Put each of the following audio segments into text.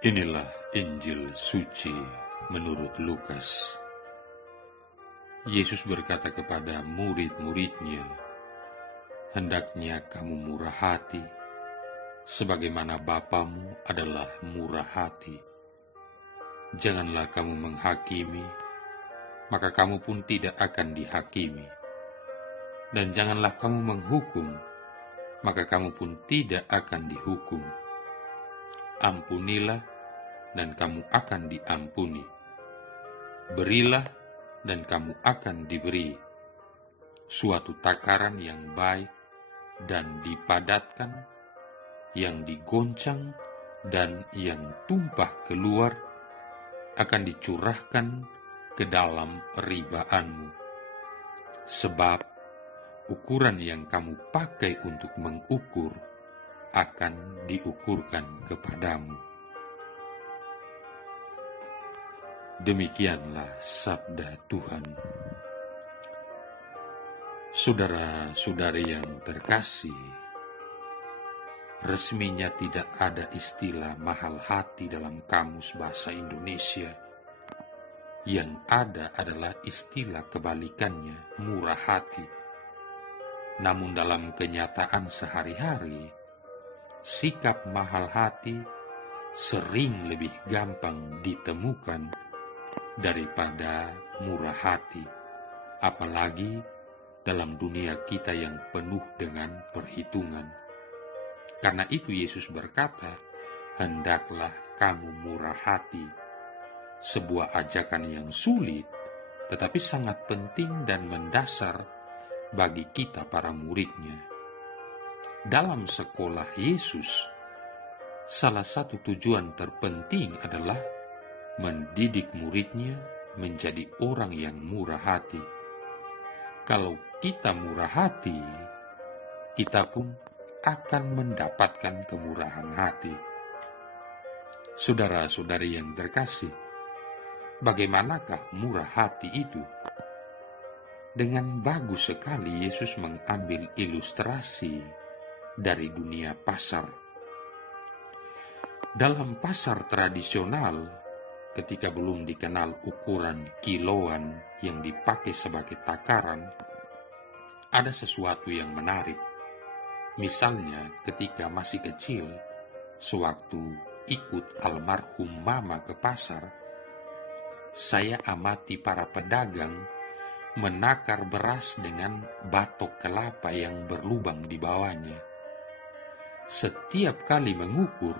Inilah Injil suci menurut Lukas. Yesus berkata kepada murid-muridnya, "Hendaknya kamu murah hati, sebagaimana Bapamu adalah murah hati. Janganlah kamu menghakimi, maka kamu pun tidak akan dihakimi. Dan janganlah kamu menghukum, maka kamu pun tidak akan dihukum. Ampunilah, dan kamu akan diampuni. Berilah, dan kamu akan diberi. Suatu takaran yang baik dan dipadatkan, yang digoncang dan yang tumpah keluar, akan dicurahkan ke dalam ribaanmu. Sebab ukuran yang kamu pakai untuk mengukur akan diukurkan kepadamu." Demikianlah sabda Tuhan. Saudara-saudari yang terkasih, resminya tidak ada istilah mahal hati dalam kamus bahasa Indonesia. Yang ada adalah istilah kebalikannya, murah hati. Namun dalam kenyataan sehari-hari, sikap mahal hati sering lebih gampang ditemukan daripada murah hati, apalagi dalam dunia kita yang penuh dengan perhitungan. Karena itu Yesus berkata, "Hendaklah kamu murah hati." Sebuah ajakan yang sulit, tetapi sangat penting dan mendasar bagi kita para muridnya. Dalam sekolah Yesus, salah satu tujuan terpenting adalah mendidik muridnya menjadi orang yang murah hati. Kalau kita murah hati, kita pun akan mendapatkan kemurahan hati. Saudara-saudari yang terkasih, bagaimanakah murah hati itu? Dengan bagus sekali Yesus mengambil ilustrasi dari dunia pasar. Dalam pasar tradisional, ketika belum dikenal ukuran kiloan yang dipakai sebagai takaran, ada sesuatu yang menarik. Misalnya ketika masih kecil, sewaktu ikut almarhum mama ke pasar, saya amati para pedagang menakar beras dengan batok kelapa yang berlubang di bawahnya. Setiap kali mengukur,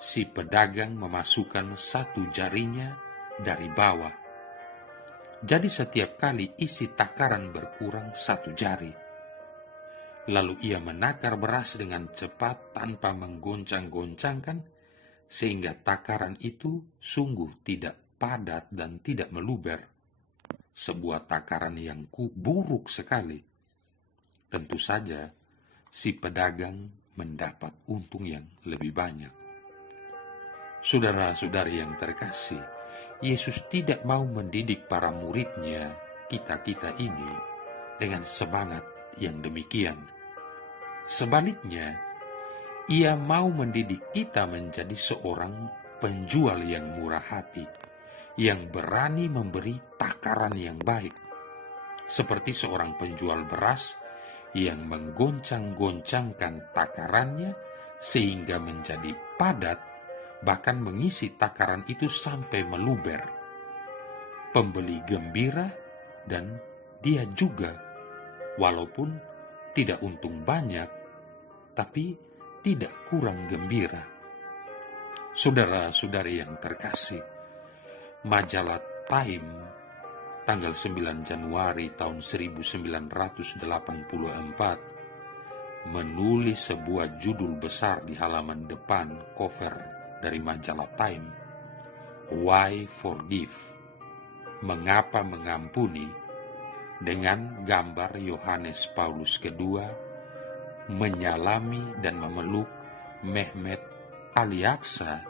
si pedagang memasukkan satu jarinya dari bawah. Jadi setiap kali isi takaran berkurang satu jari. Lalu ia menakar beras dengan cepat tanpa menggoncang-goncangkan, sehingga takaran itu sungguh tidak padat dan tidak meluber. Sebuah takaran yang buruk sekali. Tentu saja si pedagang mendapat untung yang lebih banyak. Saudara-saudari yang terkasih, Yesus tidak mau mendidik para muridnya, kita-kita ini, dengan semangat yang demikian. Sebaliknya, ia mau mendidik kita menjadi seorang penjual yang murah hati, yang berani memberi takaran yang baik, seperti seorang penjual beras yang menggoncang-goncangkan takarannya sehingga menjadi padat, bahkan mengisi takaran itu sampai meluber. Pembeli gembira dan dia juga, walaupun tidak untung banyak, tapi tidak kurang gembira. Saudara-saudari yang terkasih, majalah Time tanggal 9 Januari tahun 1984 menulis sebuah judul besar di halaman depan cover dari majalah Time, "Why Forgive?" Mengapa mengampuni, dengan gambar Yohanes Paulus II menyalami dan memeluk Mehmet Ali Aksa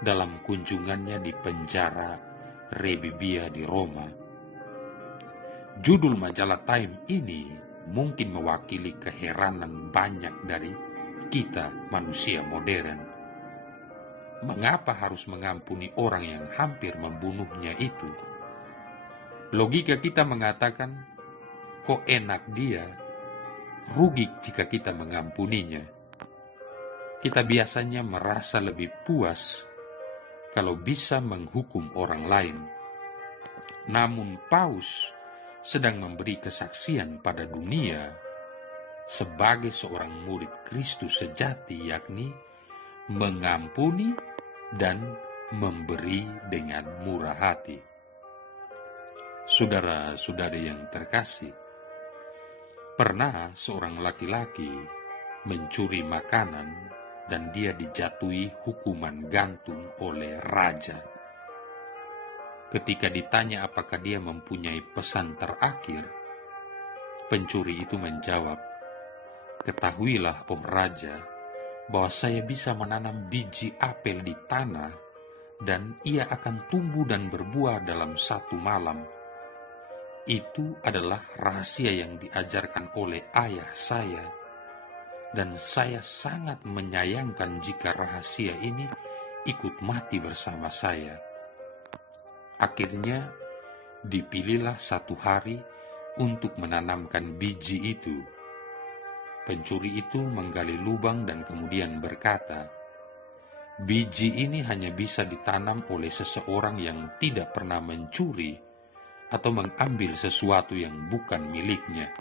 dalam kunjungannya di penjara Rebibbia di Roma. Judul majalah Time ini mungkin mewakili keheranan banyak dari kita manusia modern. mengapa harus mengampuni orang yang hampir membunuhnya itu? Logika kita mengatakan, kok enak dia, rugi jika kita mengampuninya. Kita biasanya merasa lebih puas kalau bisa menghukum orang lain. Namun Paus sedang memberi kesaksian pada dunia sebagai seorang murid Kristus sejati, yakni mengampuni dan memberi dengan murah hati. Saudara-saudari yang terkasih, pernah seorang laki-laki mencuri makanan dan dia dijatuhi hukuman gantung oleh raja. Ketika ditanya apakah dia mempunyai pesan terakhir, pencuri itu menjawab, "Ketahuilah, oh raja, bahwa saya bisa menanam biji apel di tanah dan ia akan tumbuh dan berbuah dalam 1 malam. Itu adalah rahasia yang diajarkan oleh ayah saya, dan saya sangat menyayangkan jika rahasia ini ikut mati bersama saya." Akhirnya, dipilihlah 1 hari untuk menanamkan biji itu. Pencuri itu menggali lubang dan kemudian berkata, "Biji ini hanya bisa ditanam oleh seseorang yang tidak pernah mencuri atau mengambil sesuatu yang bukan miliknya.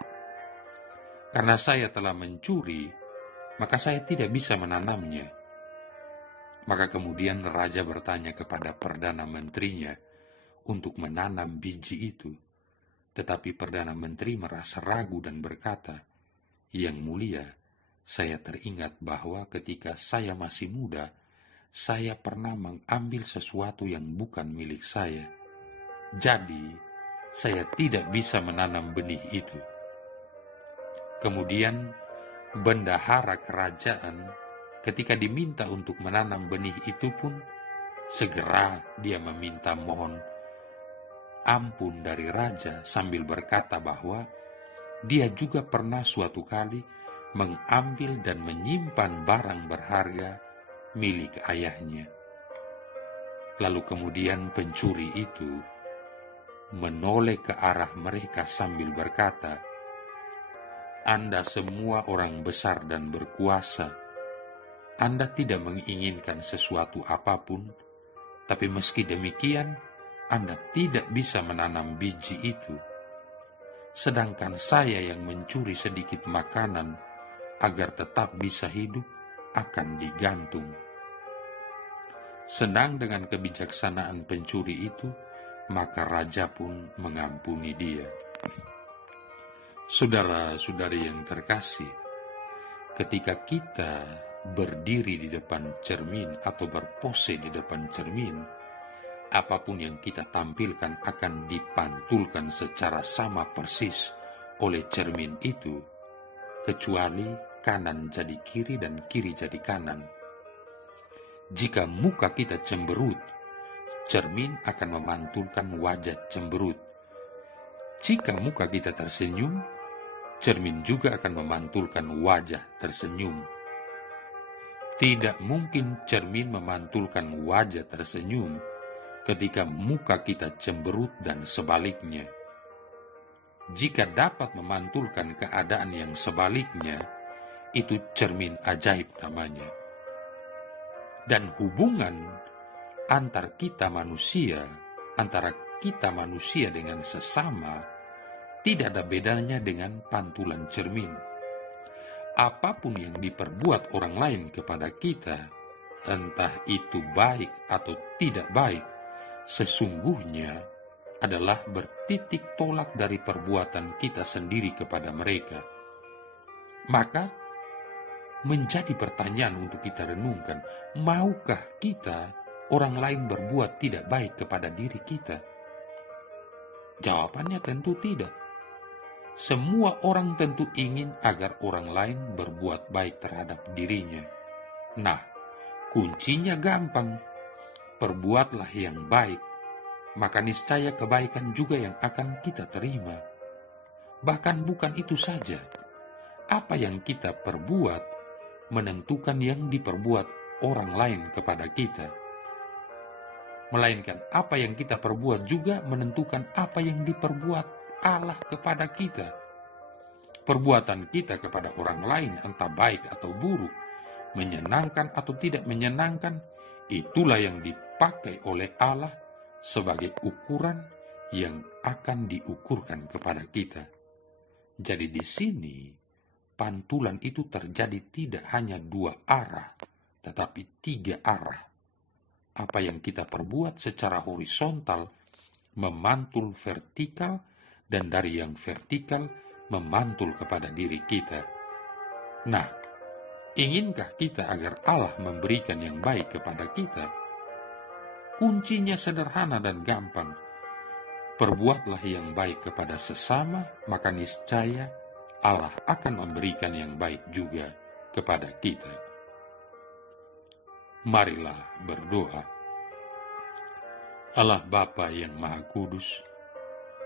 Karena saya telah mencuri, maka saya tidak bisa menanamnya." Maka kemudian raja bertanya kepada Perdana Menterinya untuk menanam biji itu. Tetapi Perdana Menteri merasa ragu dan berkata, "Yang mulia, saya teringat bahwa ketika saya masih muda, saya pernah mengambil sesuatu yang bukan milik saya. Jadi, saya tidak bisa menanam benih itu." Kemudian, bendahara kerajaan ketika diminta untuk menanam benih itu pun, segera dia meminta mohon ampun dari raja sambil berkata bahwa dia juga pernah suatu kali mengambil dan menyimpan barang berharga milik ayahnya. Lalu kemudian pencuri itu menoleh ke arah mereka sambil berkata, "Anda semua orang besar dan berkuasa. Anda tidak menginginkan sesuatu apapun, tapi meski demikian, Anda tidak bisa menanam biji itu. Sedangkan saya yang mencuri sedikit makanan agar tetap bisa hidup akan digantung." Senang dengan kebijaksanaan pencuri itu, maka raja pun mengampuni dia. Saudara-saudari yang terkasih, ketika kita berdiri di depan cermin atau berpose di depan cermin, apapun yang kita tampilkan akan dipantulkan secara sama persis oleh cermin itu, kecuali kanan jadi kiri dan kiri jadi kanan. Jika muka kita cemberut, cermin akan memantulkan wajah cemberut. Jika muka kita tersenyum, cermin juga akan memantulkan wajah tersenyum. Tidak mungkin cermin memantulkan wajah tersenyum ketika muka kita cemberut dan sebaliknya. Jika dapat memantulkan keadaan yang sebaliknya, itu cermin ajaib namanya. Dan hubungan antara kita manusia dengan sesama, tidak ada bedanya dengan pantulan cermin. Apapun yang diperbuat orang lain kepada kita, entah itu baik atau tidak baik, sesungguhnya adalah bertitik tolak dari perbuatan kita sendiri kepada mereka. Maka, menjadi pertanyaan untuk kita renungkan, maukah kita orang lain berbuat tidak baik kepada diri kita? Jawabannya tentu tidak. Semua orang tentu ingin agar orang lain berbuat baik terhadap dirinya. Nah, kuncinya gampang. Perbuatlah yang baik, maka niscaya kebaikan juga yang akan kita terima. Bahkan bukan itu saja. Apa yang kita perbuat menentukan yang diperbuat orang lain kepada kita, melainkan apa yang kita perbuat juga menentukan apa yang diperbuat Allah kepada kita. Perbuatan kita kepada orang lain, entah baik atau buruk, menyenangkan atau tidak menyenangkan, itulah yang dipakai oleh Allah sebagai ukuran yang akan diukurkan kepada kita. Jadi di sini, pantulan itu terjadi tidak hanya 2 arah, tetapi 3 arah. Apa yang kita perbuat secara horizontal memantul vertikal, dan dari yang vertikal memantul kepada diri kita. Nah, inginkah kita agar Allah memberikan yang baik kepada kita? Kuncinya sederhana dan gampang. Perbuatlah yang baik kepada sesama, maka niscaya Allah akan memberikan yang baik juga kepada kita. Marilah berdoa. Allah Bapa yang Maha Kudus,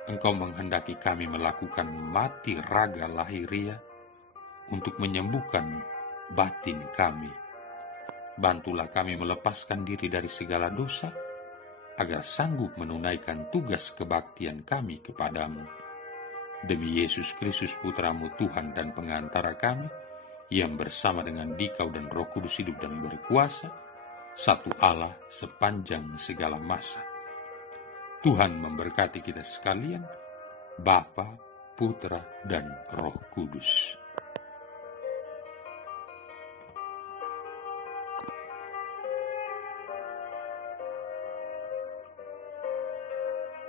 Engkau menghendaki kami melakukan mati raga lahiria untuk menyembuhkan batin kami. Bantulah kami melepaskan diri dari segala dosa, agar sanggup menunaikan tugas kebaktian kami kepadamu. Demi Yesus Kristus Putramu Tuhan dan pengantara kami, yang bersama dengan Dikau dan Roh Kudus hidup dan berkuasa, satu Allah sepanjang segala masa. Tuhan memberkati kita sekalian, Bapa, Putra, dan Roh Kudus.